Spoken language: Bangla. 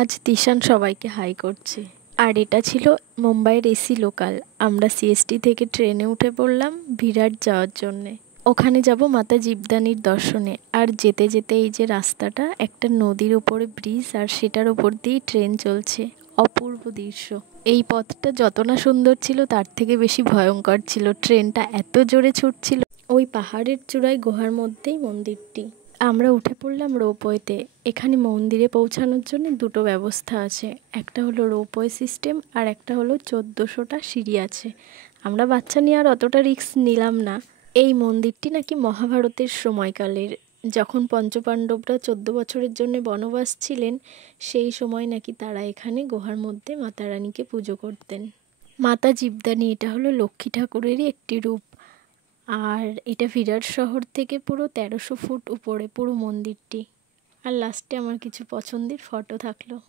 আজ দিশান সবাইকে হাই করছে। আর এটা ছিল মুম্বাইয়ের এসি লোকাল। আমরা সিএসটি থেকে ট্রেনে উঠে পড়লাম ভিরাট যাওয়ার জন্যে। ওখানে যাব মাতা জীবদানীর দর্শনে। আর যেতে যেতে এই যে রাস্তাটা, একটা নদীর ওপরে ব্রিজ, আর সেটার ওপর দিয়েই ট্রেন চলছে। অপূর্ব দৃশ্য। এই পথটা যত না সুন্দর ছিল তার থেকে বেশি ভয়ঙ্কর ছিল। ট্রেনটা এত জোরে ছুটছিল। ওই পাহাড়ের চূড়ায় গুহার মধ্যেই মন্দিরটি। আমরা উঠে পড়লাম রোপওয়েতে। এখানে মন্দিরে পৌঁছানোর জন্য দুটো ব্যবস্থা আছে, একটা হলো রোপওয়ে সিস্টেম আর একটা হলো 1400টা সিঁড়ি আছে। আমরা বাচ্চা নিয়ে আর অতটা রিস্ক নিলাম না। এই মন্দিরটি নাকি মহাভারতের সময়কালের, যখন পঞ্চপাণ্ডবরা 14 বছরের জন্য বনবাস ছিলেন, সেই সময় নাকি তারা এখানে গুহার মধ্যে মাতা রানীকে পুজো করতেন। মাতা জীবদানী এটা হলো লক্ষ্মী ঠাকুরেরই একটি রূপ। আর এটা বিরাট শহর থেকে পুরো 1300 ফুট উপরে পুরো মন্দিরটি। আর লাস্টে আমার কিছু পছন্দের ফটো থাকলো।